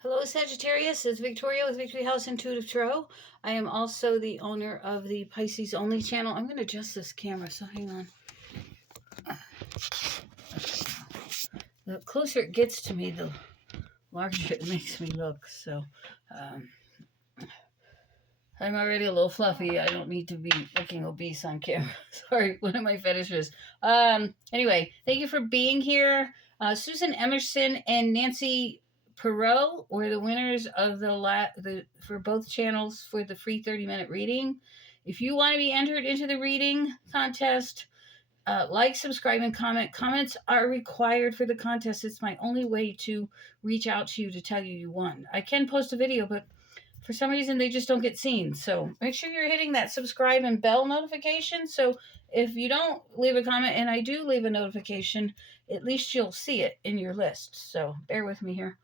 Hello, Sagittarius. It's Victoria with Victory House Intuitive Tarot. I am also the owner of the Pisces Only channel. I'm going to adjust this camera, so hang on. The closer it gets to me, the larger it makes me look. So, I'm already a little fluffy. I don't need to be looking obese on camera. Sorry, one of my fetishes. Anyway, thank you for being here. Susan Emerson and Nancy Perot were the winners of for both channels for the free 30-minute reading. If you want to be entered into the reading contest, like, subscribe, and comment. Comments are required for the contest. It's my only way to reach out to you to tell you you won. I can post a video, but for some reason they just don't get seen. So make sure you're hitting that subscribe and bell notification. So if you don't leave a comment and I do leave a notification, at least you'll see it in your list. So bear with me here.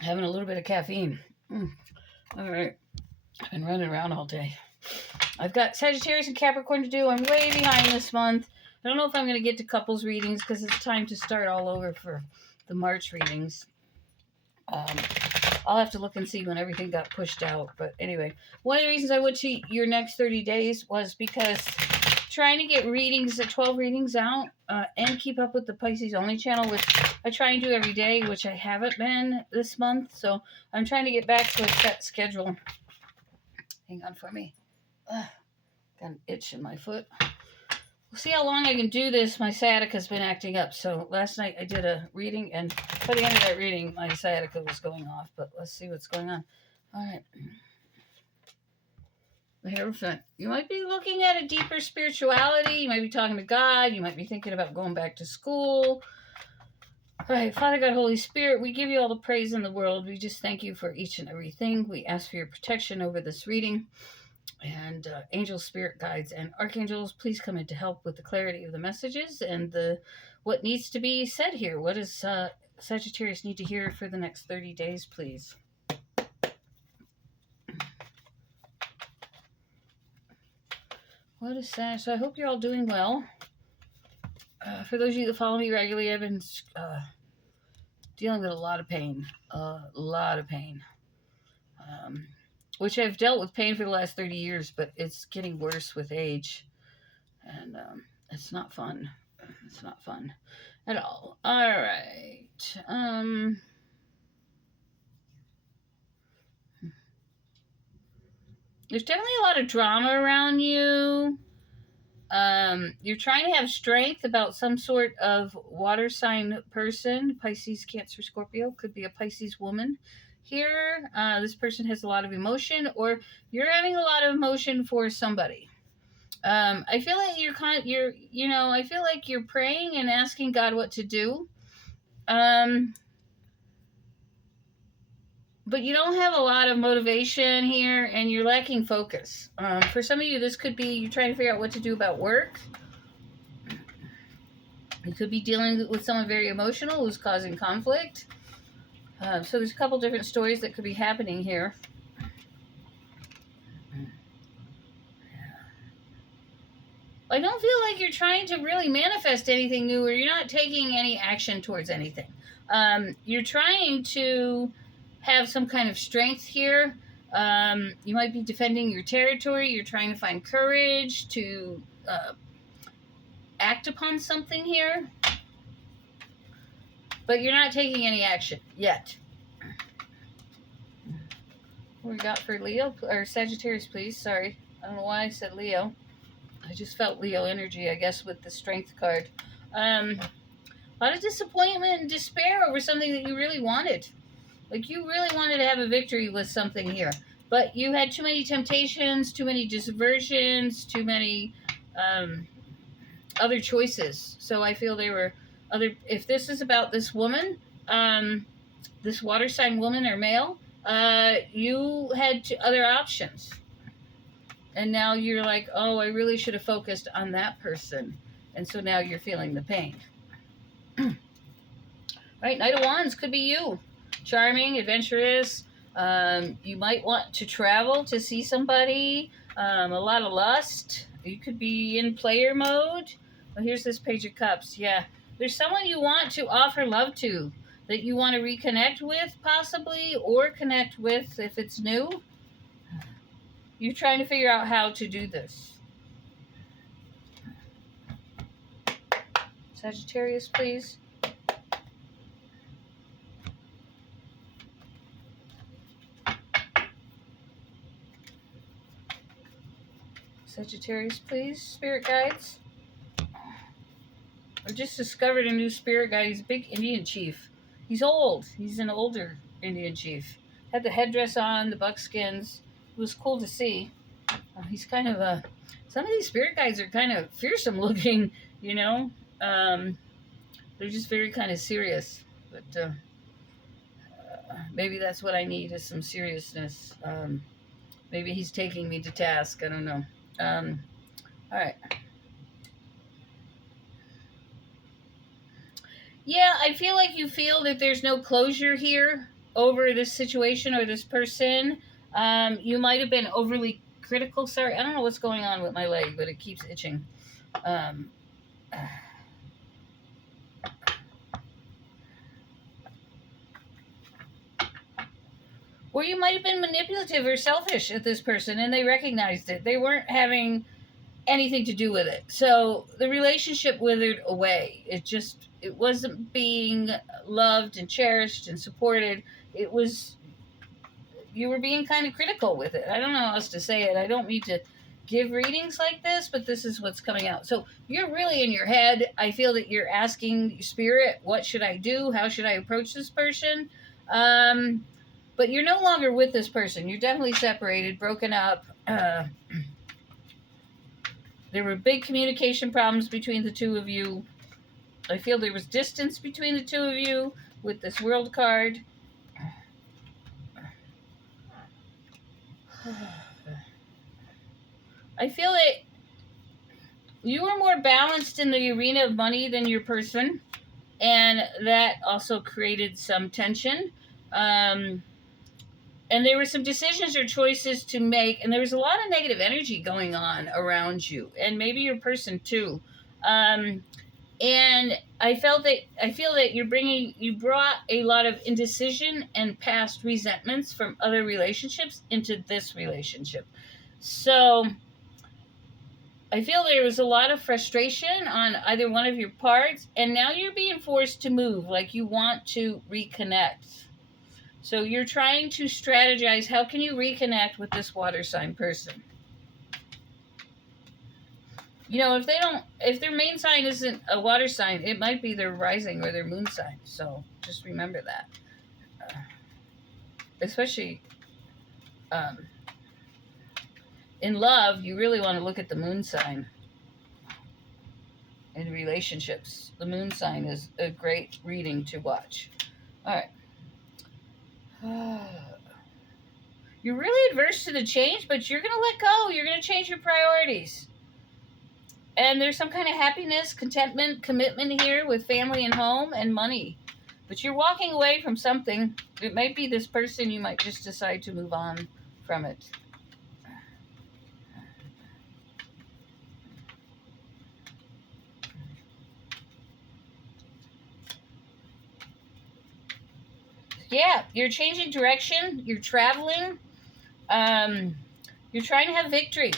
Having a little bit of caffeine. All right. I've been running around all day. I've got Sagittarius and Capricorn to do. I'm way behind this month. I don't know if I'm going to get to couples readings because it's time to start all over for the March readings. I'll have to look and see when everything got pushed out. But anyway, one of the reasons I went to your next 30 days was because trying to get readings, 12 readings out, and keep up with the Pisces Only channel, which I try and do every day, which I haven't been this month. So I'm trying to get back to a set schedule. Hang on for me. Got an itch in my foot. We'll see how long I can do this. My sciatica's been acting up. So last night I did a reading, and by the end of that reading, my sciatica was going off. But let's see what's going on. All right. The Hierophant. You might be looking at a deeper spirituality. You might be talking to God. You might be thinking about going back to school. All right, Father God, Holy Spirit, we give you all the praise in the world. We just thank you for each and everything. We ask for your protection over this reading. And angels, spirit guides, and archangels, please come in to help with the clarity of the messages and what needs to be said here. What does Sagittarius need to hear for the next 30 days, please? What is that? So I hope you're all doing well. For those of you that follow me regularly, I've been dealing with a lot of pain. Which I've dealt with pain for the last 30 years, but it's getting worse with age. And it's not fun. It's not fun at all. All right. There's definitely a lot of drama around you. You're trying to have strength about some sort of water sign person. Pisces, Cancer, Scorpio. Could be a Pisces woman here. This person has a lot of emotion, or you're having a lot of emotion for somebody. I feel like I feel like you're praying and asking God what to do. But you don't have a lot of motivation here, and you're lacking focus. For some of you, this could be you're trying to figure out what to do about work. You could be dealing with someone very emotional who's causing conflict. So there's a couple different stories that could be happening here. I don't feel like you're trying to really manifest anything new, or you're not taking any action towards anything. You're trying to have some kind of strength here. You might be defending your territory. You're trying to find courage to act upon something here. But you're not taking any action yet. What we got for Leo? Or Sagittarius, please. Sorry. I don't know why I said Leo. I just felt Leo energy, I guess, with the Strength card. A lot of disappointment and despair over something that you really wanted. Like, you really wanted to have a victory with something here. But you had too many temptations, too many diversions, too many other choices. So I feel there were other... If this is about this woman, this water sign woman or male, you had other options. And now you're like, oh, I really should have focused on that person. And so now you're feeling the pain. Right, Knight of Wands could be you. Charming, adventurous. You might want to travel to see somebody. A lot of lust. You could be in player mode. Well, here's this Page of Cups. Yeah. There's someone you want to offer love to. that you want to reconnect with, possibly, or connect with if it's new. You're trying to figure out how to do this. Sagittarius, please. Sagittarius, please. Spirit guides. I just discovered a new spirit guide. He's a big Indian chief. He's old. He's an older Indian chief. Had the headdress on, the buckskins. It was cool to see. He's kind of a... Some of these spirit guides are kind of fearsome looking, you know. They're just very kind of serious. But maybe that's what I need, is some seriousness. Maybe he's taking me to task. I don't know. All right. Yeah, I feel like you feel that there's no closure here over this situation or this person. You might have been overly critical. Sorry, I don't know what's going on with my leg, but it keeps itching. Or you might have been manipulative or selfish at this person, and they recognized it. They weren't having anything to do with it. So the relationship withered away. It wasn't being loved and cherished and supported. You were being kind of critical with it. I don't know how else to say it. I don't mean to give readings like this, but this is what's coming out. So you're really in your head. I feel that you're asking Spirit, what should I do? How should I approach this person? But you're no longer with this person. You're definitely separated, broken up. There were big communication problems between the two of you. I feel there was distance between the two of you with this World card. I feel that you were more balanced in the arena of money than your person, and that also created some tension. And there were some decisions or choices to make, and there was a lot of negative energy going on around you, and maybe your person too. And I feel that you brought a lot of indecision and past resentments from other relationships into this relationship. So I feel there was a lot of frustration on either one of your parts, and now you're being forced to move, like you want to reconnect. So you're trying to strategize, how can you reconnect with this water sign person? You know, if their main sign isn't a water sign, it might be their rising or their moon sign. So just remember that. Especially in love, you really want to look at the moon sign. In relationships, the moon sign is a great reading to watch. All right. You're really adverse to the change, but you're going to let go. You're going to change your priorities. And there's some kind of happiness, contentment, commitment here with family and home and money. But you're walking away from something. It might be this person. You might just decide to move on from it. Yeah, you're changing direction. You're traveling. You're trying to have victory.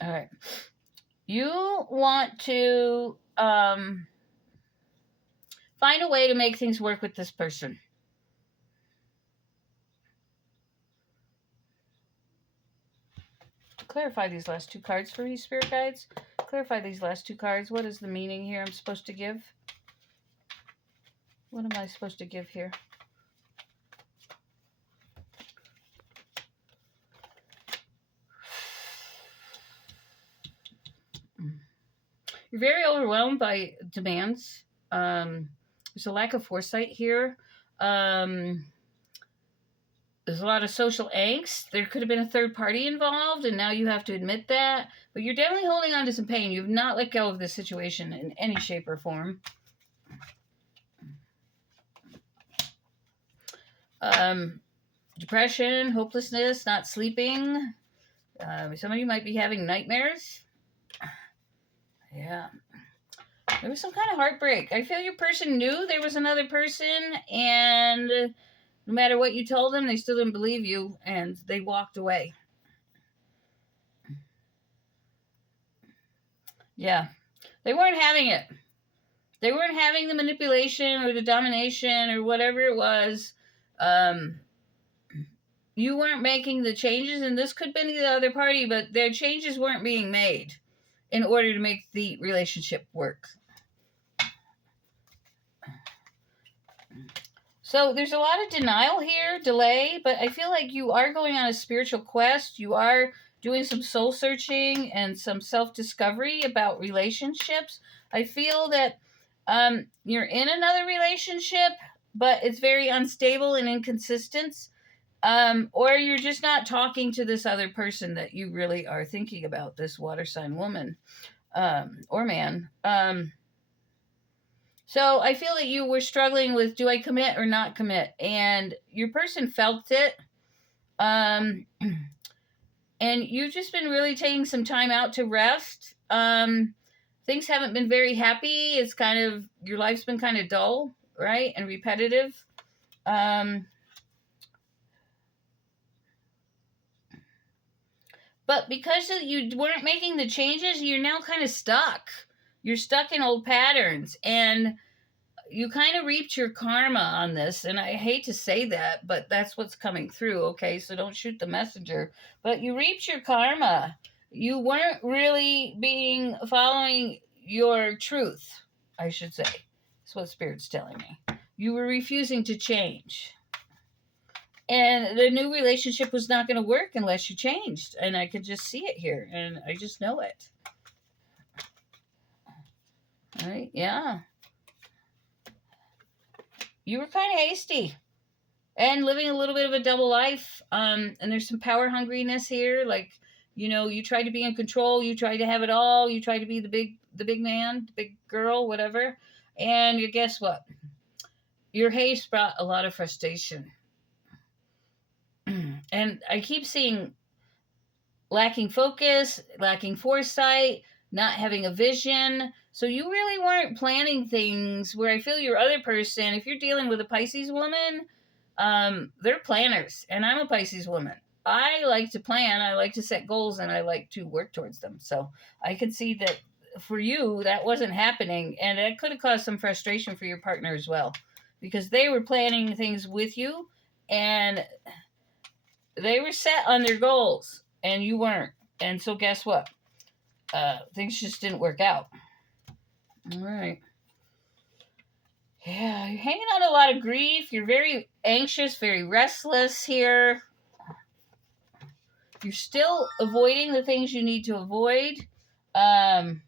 All right. You want to find a way to make things work with this person. Clarify these last two cards for me, Spirit Guides. Clarify these last two cards. What is the meaning here I'm supposed to give? What am I supposed to give here? You're very overwhelmed by demands. There's a lack of foresight here. There's a lot of social angst. There could have been a third party involved, and now you have to admit that. But you're definitely holding on to some pain. You've not let go of this situation in any shape or form. Depression, hopelessness, not sleeping. Some of you might be having nightmares. Yeah. There was some kind of heartbreak. I feel your person knew there was another person, and no matter what you told them, they still didn't believe you, and they walked away. Yeah. They weren't having it. They weren't having the manipulation or the domination or whatever it was. Um, you weren't making the changes, and this could be the other party, but their changes weren't being made in order to make the relationship work. So there's a lot of denial here, delay, but I feel like you are going on a spiritual quest. You are doing some soul searching and some self discovery about relationships. I feel that you're in another relationship, but it's very unstable and inconsistent. Or you're just not talking to this other person that you really are thinking about, this water sign woman or man. So I feel that you were struggling with, do I commit or not commit? And your person felt it. And you've just been really taking some time out to rest. Things haven't been very happy. It's kind of, your life's been kind of dull, right? And repetitive. But because you weren't making the changes, you're now kind of stuck. You're stuck in old patterns. And you kind of reaped your karma on this, and I hate to say that, but that's what's coming through, okay? So don't shoot the messenger. But you reaped your karma. You weren't really following your truth, I should say. That's what Spirit's telling me. You were refusing to change. And the new relationship was not going to work unless you changed. And I could just see it here, and I just know it. All right, yeah. You were kind of hasty and living a little bit of a double life. And there's some power hungriness here. Like, you tried to be in control. You tried to have it all. You tried to be the big man, the big girl, whatever. And guess what? Your haste brought a lot of frustration. And I keep seeing lacking focus, lacking foresight, not having a vision. So you really weren't planning things, where I feel your other person, if you're dealing with a Pisces woman, they're planners, and I'm a Pisces woman. I like to plan, I like to set goals, and I like to work towards them. So I could see that for you, that wasn't happening, and that could have caused some frustration for your partner as well, because they were planning things with you, and they were set on their goals, and you weren't. And so guess what? Things just didn't work out. All right. Yeah, you're hanging on a lot of grief. You're very anxious, very restless here. You're still avoiding the things you need to avoid. Um,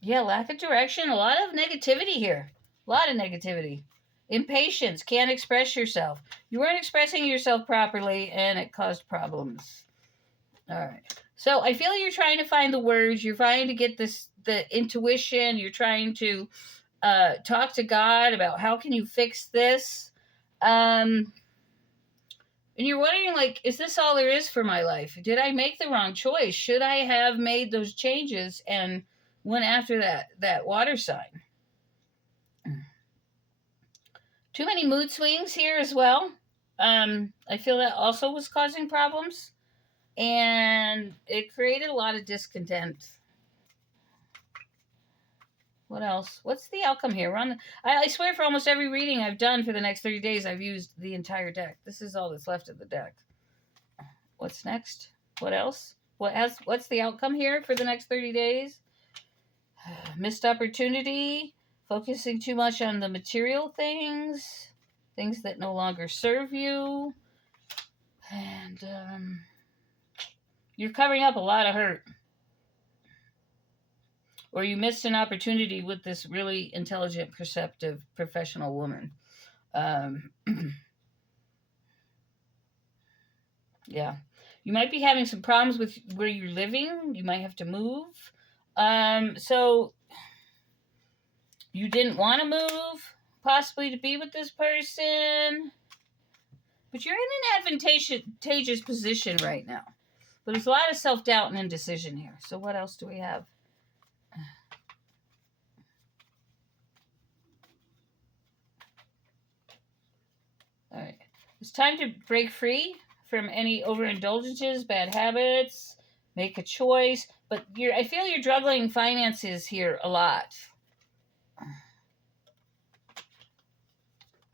yeah, lack of direction. A lot of negativity here. A lot of negativity. Impatience. Can't express yourself. You weren't expressing yourself properly, and it caused problems. All right. So I feel you're trying to find the words. You're trying to get the intuition. You're trying to talk to God about how can you fix this. And you're wondering, like, is this all there is for my life? Did I make the wrong choice? Should I have made those changes and went after that water sign? Too many mood swings here as well. I feel that also was causing problems, and it created a lot of discontent. What else? What's the outcome here? I swear for almost every reading I've done for the next 30 days, I've used the entire deck. This is all that's left of the deck. What's next? What else? What's the outcome here for the next 30 days? Missed opportunity, focusing too much on the material things that no longer serve you. And you're covering up a lot of hurt. Or you missed an opportunity with this really intelligent, perceptive, professional woman. Yeah. You might be having some problems with where you're living. You might have to move. So you didn't want to move, possibly to be with this person. But you're in an advantageous position right now. But there's a lot of self-doubt and indecision here. So what else do we have? All right. It's time to break free from any overindulgences, bad habits, make a choice. But I feel you're juggling finances here a lot.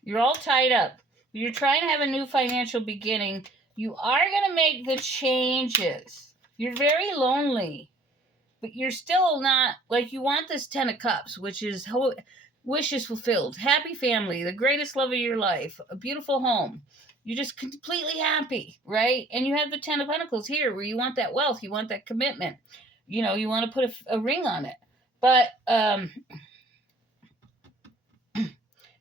You're all tied up. You're trying to have a new financial beginning. You are going to make the changes. You're very lonely, but you're still not, like, you want this 10 of Cups, which is wishes fulfilled, happy family, the greatest love of your life, a beautiful home. You're just completely happy, right? And you have the 10 of Pentacles here where you want that wealth, you want that commitment. You know, you want to put a ring on it. But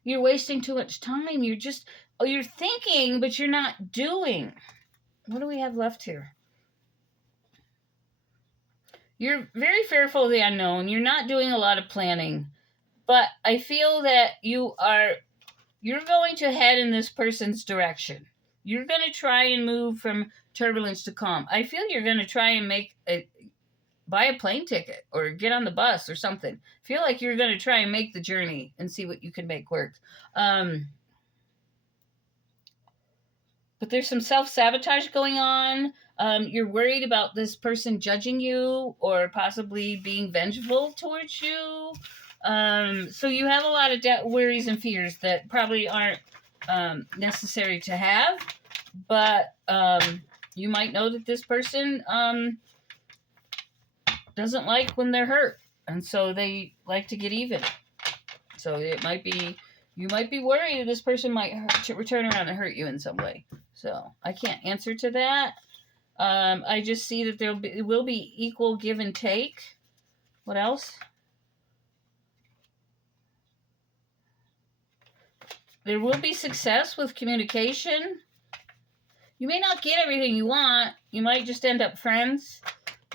you're wasting too much time. You're thinking, but you're not doing. What do we have left here? You're very fearful of the unknown. You're not doing a lot of planning. But I feel that you're going to head in this person's direction. You're going to try and move from turbulence to calm. I feel you're going to try and buy a plane ticket or get on the bus or something. I feel like you're going to try and make the journey and see what you can make work. But there's some self-sabotage going on. You're worried about this person judging you or possibly being vengeful towards you. So you have a lot of worries and fears that probably aren't necessary to have. But you might know that this person doesn't like when they're hurt. And so they like to get even. So you might be worried that this person might return around and hurt you in some way. So I can't answer to that. I just see that there will be equal give and take. What else? There will be success with communication. You may not get everything you want. You might just end up friends.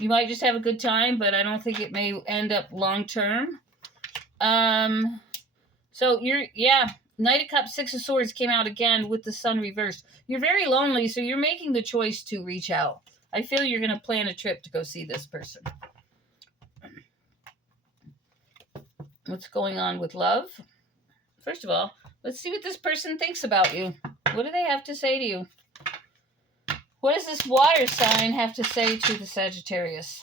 You might just have a good time, but I don't think it may end up long term. So Knight of Cups, Six of Swords came out again with the Sun reversed. You're very lonely, so you're making the choice to reach out. I feel you're going to plan a trip to go see this person. What's going on with love? First of all, let's see what this person thinks about you. What do they have to say to you? What does this water sign have to say to the Sagittarius?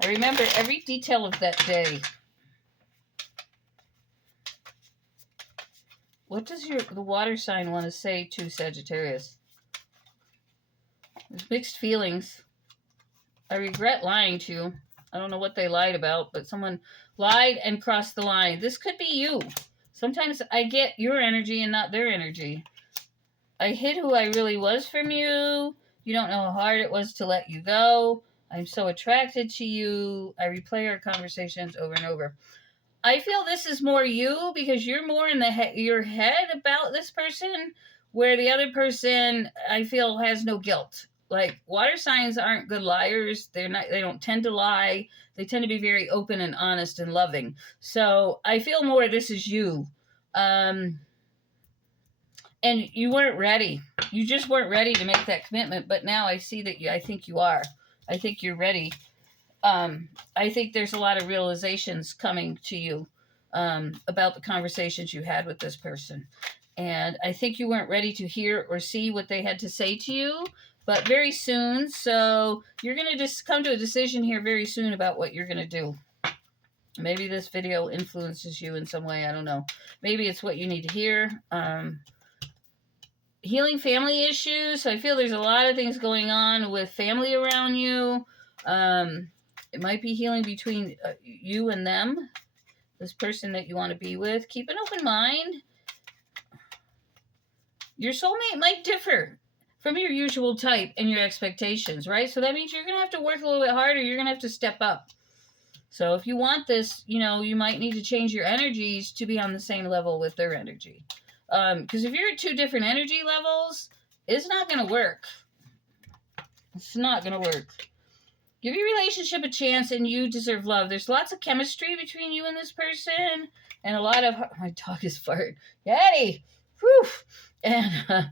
I remember every detail of that day. What does the water sign want to say to Sagittarius? There's mixed feelings. I regret lying to you. I don't know what they lied about, but someone lied and crossed the line. This could be you. Sometimes I get your energy and not their energy. I hid who I really was from you. You don't know how hard it was to let you go. I'm so attracted to you. I replay our conversations over and over. I feel this is more you because you're more in your head about this person, where the other person, I feel, has no guilt. Like, water signs aren't good liars. They don't tend to lie. They tend to be very open and honest and loving. So I feel more this is you. And you weren't ready. You just weren't ready to make that commitment. But now I see that I think you are. I think you're ready. I think there's a lot of realizations coming to you about the conversations you had with this person. And I think you weren't ready to hear or see what they had to say to you, but very soon. So you're going to just come to a decision here very soon about what you're going to do. Maybe this video influences you in some way. I don't know. Maybe it's what you need to hear. Healing family issues. So I feel there's a lot of things going on with family around you. It might be healing between you and them, this person that you want to be with. Keep an open mind. Your soulmate might differ from your usual type and your expectations, right? So that means you're going to have to work a little bit harder. You're going to have to step up. So if you want this, you might need to change your energies to be on the same level with their energy. Because if you're at two different energy levels, it's not going to work. It's not going to work. Give your relationship a chance, and you deserve love. There's lots of chemistry between you and this person, and a lot of my dog is fart. Yeti, whew, and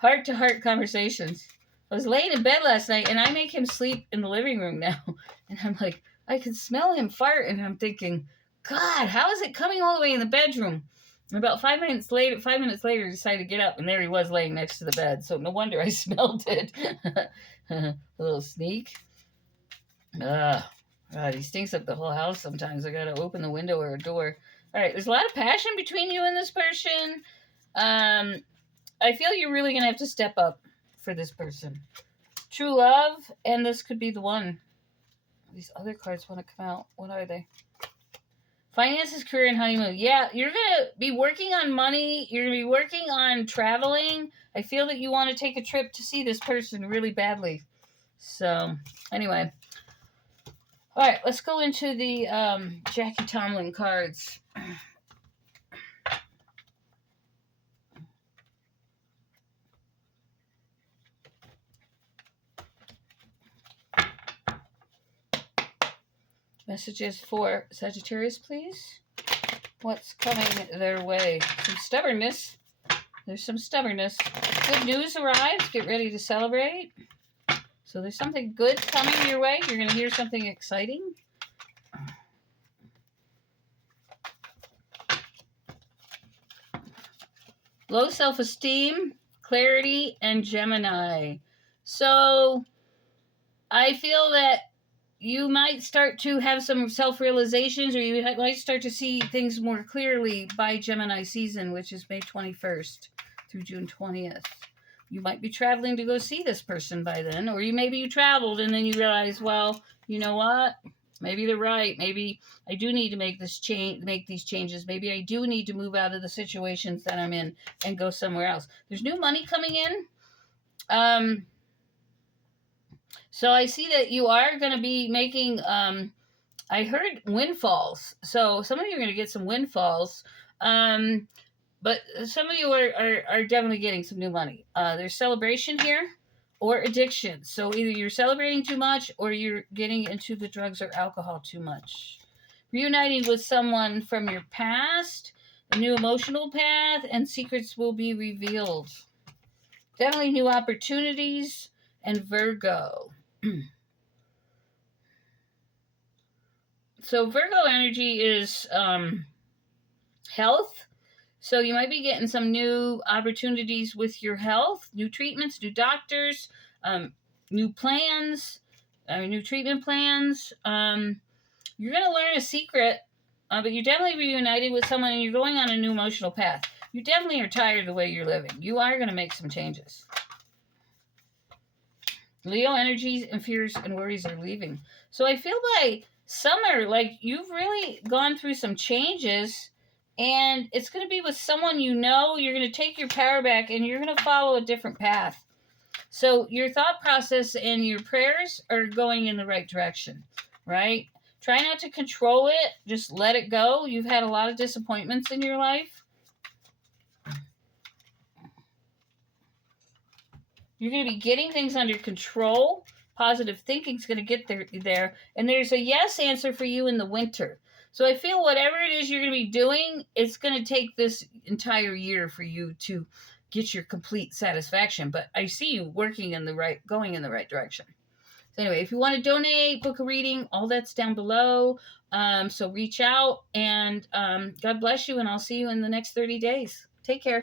heart-to-heart conversations. I was laying in bed last night, and I make him sleep in the living room now, and I'm like, I can smell him fart, and I'm thinking, God, how is it coming all the way in the bedroom? And about 5 minutes later, I decided to get up, and there he was laying next to the bed. So no wonder I smelled it. A little sneak. God, he stinks up the whole house sometimes. I gotta open the window or a door. All right, there's a lot of passion between you and this person. I feel you're really gonna have to step up for this person. True love, and this could be the one. These other cards want to come out. What are they? Finances, career, and honeymoon. Yeah, you're going to be working on money. You're going to be working on traveling. I feel that you want to take a trip to see this person really badly. So, anyway. All right, let's go into the Jackie Tomlin cards. Messages for Sagittarius, please. What's coming their way? Some stubbornness. There's some stubbornness. Good news arrives. Get ready to celebrate. So there's something good coming your way. You're going to hear something exciting. Low self-esteem, clarity, and Gemini. So I feel that you might start to have some self-realizations, or you might start to see things more clearly by Gemini season, which is May 21st through June 20th. You might be traveling to go see this person by then, or maybe you traveled and then you realize, well, you know what? Maybe they're right. Maybe I do need to make these changes. Maybe I do need to move out of the situations that I'm in and go somewhere else. There's new money coming in. So I see that you are going to be making, I heard windfalls. So some of you are going to get some windfalls. But some of you are definitely getting some new money. There's celebration here or addiction. So either you're celebrating too much or you're getting into the drugs or alcohol too much. Reuniting with someone from your past, a new emotional path, and secrets will be revealed. Definitely new opportunities and Virgo. So Virgo energy is health. So you might be getting some new opportunities with your health, new treatments, new doctors, new plans, new treatment plans. You're going to learn a secret, but you're definitely reunited with someone and you're going on a new emotional path. You definitely are tired of the way you're living. You are going to make some changes. Leo energies and fears and worries are leaving. So I feel by summer, like you've really gone through some changes, and it's going to be with someone you know. You're going to take your power back and you're going to follow a different path. So your thought process and your prayers are going in the right direction, right? Try not to control it. Just let it go. You've had a lot of disappointments in your life. You're going to be getting things under control. Positive thinking is going to get there. And there's a yes answer for you in the winter. So I feel whatever it is you're going to be doing, it's going to take this entire year for you to get your complete satisfaction. But I see you going in the right direction. So anyway, if you want to donate, book a reading, all that's down below. So reach out, and God bless you, and I'll see you in the next 30 days. Take care.